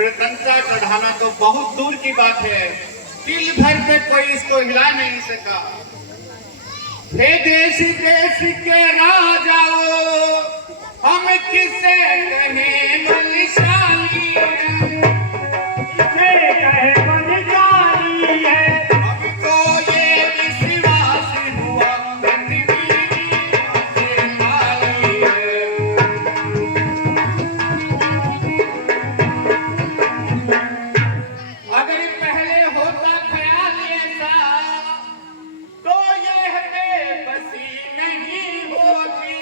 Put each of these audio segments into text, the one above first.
स्वतंत्रता चढ़ाना तो बहुत दूर की बात है, तिल भर पे कोई इसको हिला नहीं सका। हे देश देश के राजाओ, हम किसे कहें बलशाली है, किसे कहे बलशाली है। अब तो ये विश्वास हुआ पृथ्वी से खाली है। अगर पहले होता ख्याल ऐसा तो ये बेबसी नहीं होती,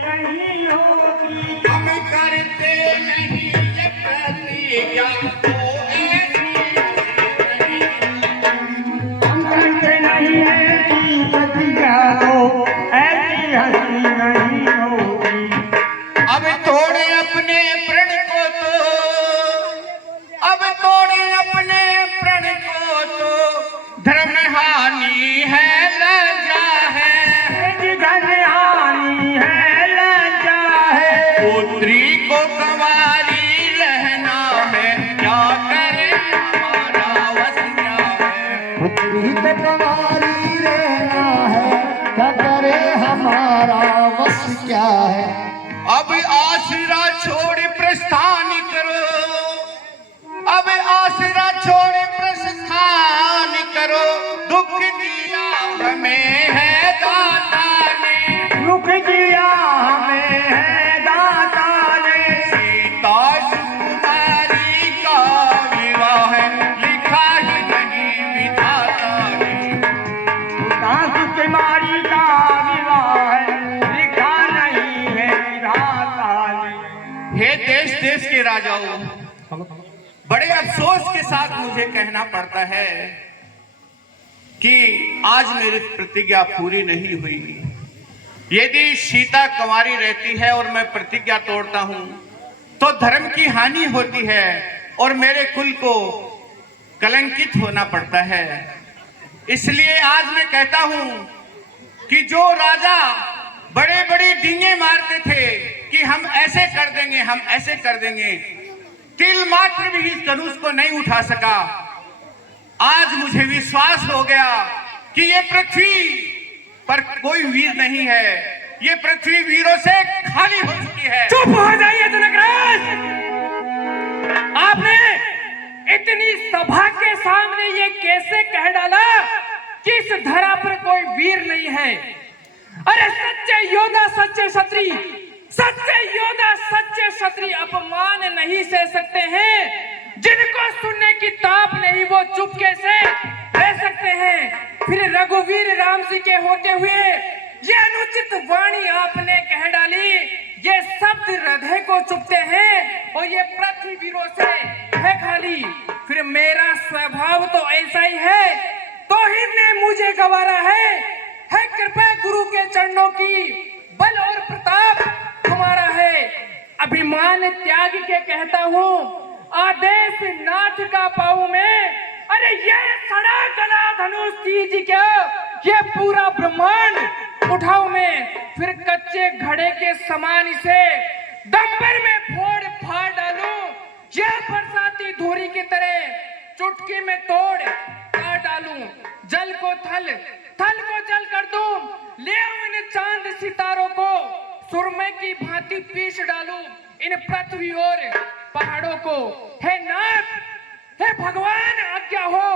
नहीं होगी। हम करते नहीं ये प्रतिज्ञा तो ऐसी नहीं। हम करते नहीं ऐसी प्रतिज्ञा तो ऐसी हंसी नहीं होगी। अब तोड़े अपने प्रण को तो, अब तोड़े अपने प्रण को तो धर्म हानि है, लज्जा है। धनहानि है, लज्जा है। पुत्री को कंवारी रहना है, क्या करे हमारा वश क्या है। पुत्री को कंवारी रहना है, क्या करे हमारा वश क्या है। अब आसरा छोड़ प्रस्थान करो, अब आसरा छोड़ प्रस्थान करो, दुख दिया हमें है दाता ने, दुख दिया हमें है दाता ने। सीता सुकुमारी का विवाह लिखा ही नहीं विधाता ने। दास कुमारी का विवाह लिखा नहीं है विधाता ने। हे देश देश के राजाओं, बड़े अफसोस के साथ मुझे कहना पड़ता है कि आज मेरी प्रतिज्ञा पूरी नहीं हुई। यदि सीता कुंवारी रहती है और मैं प्रतिज्ञा तोड़ता हूं तो धर्म की हानि होती है और मेरे कुल को कलंकित होना पड़ता है। इसलिए आज मैं कहता हूं कि जो राजा बड़े बड़ी डींगे मारते थे कि हम ऐसे कर देंगे, हम ऐसे कर देंगे, तिल मात्र भी इस धनुष को नहीं उठा सका। आज मुझे विश्वास हो गया कि ये पृथ्वी पर कोई वीर नहीं है, ये पृथ्वी वीरों से खाली हो चुकी है। चुप हो जाइए जनकराज। आपने इतनी सभा के सामने ये कैसे कह डाला कि इस धरा पर कोई वीर नहीं है। अरे सच्चे योद्धा, सच्चे क्षत्रिय, सच्चे योद्धा, सच्चे क्षत्रिय अपमान नहीं सह सकते हैं। जिनको सुनने की ताप नहीं वो चुपके से रह सकते हैं। फिर रघुवीर राम जी के होते हुए ये अनुचित वाणी आपने कह डाली। ये शब्द हृदय को चुभते हैं और ये पृथ्वी वीरों से है खाली। फिर मेरा स्वभाव तो ऐसा ही है, तो ही ने मुझे गवारा है कृपा गुरु के चरणों की, बल और प्रताप हमारा है। अभिमान त्याग के कहता हूँ, आदेश नाथ का पाऊं मैं। अरे ये सड़ा गला धनुष तीज क्या, ये पूरा ब्रह्मांड उठाऊं मैं। फिर कच्चे घड़े के समान इसे दंबर में फोड़ फाड़ डालूं। ये बरसाती धूरी की तरह चुटकी में तोड़ काट डालूं। जल को थल, थल को जल कर दूं। ले आऊं इन चांद सितारों को, सुरमे की भांति पीस डालूं इन पृथ्वी और पहाड़ों को। हे नाथ, हे भगवान, आज्ञा हो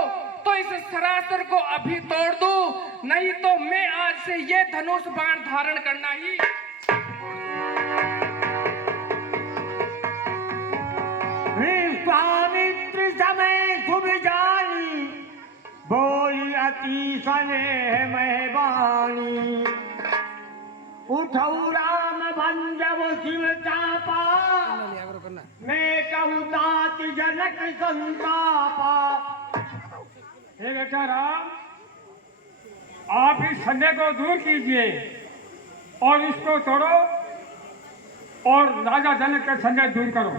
तो इस सरासर को अभी तोड़ दूं, नहीं तो मैं आज से ये धनुष बाण धारण करना ही। विश्वामित्र समय शुभ जानी, बोली अति स्नेह मेहबानी। उठऊ राम भंजव शिव चापा, मैं कहूँ तात जनक संतापा। हे बेटा राम, आप इस संदेह को दूर कीजिए और इसको तोड़ो और राजा जनक का संदेह दूर करो।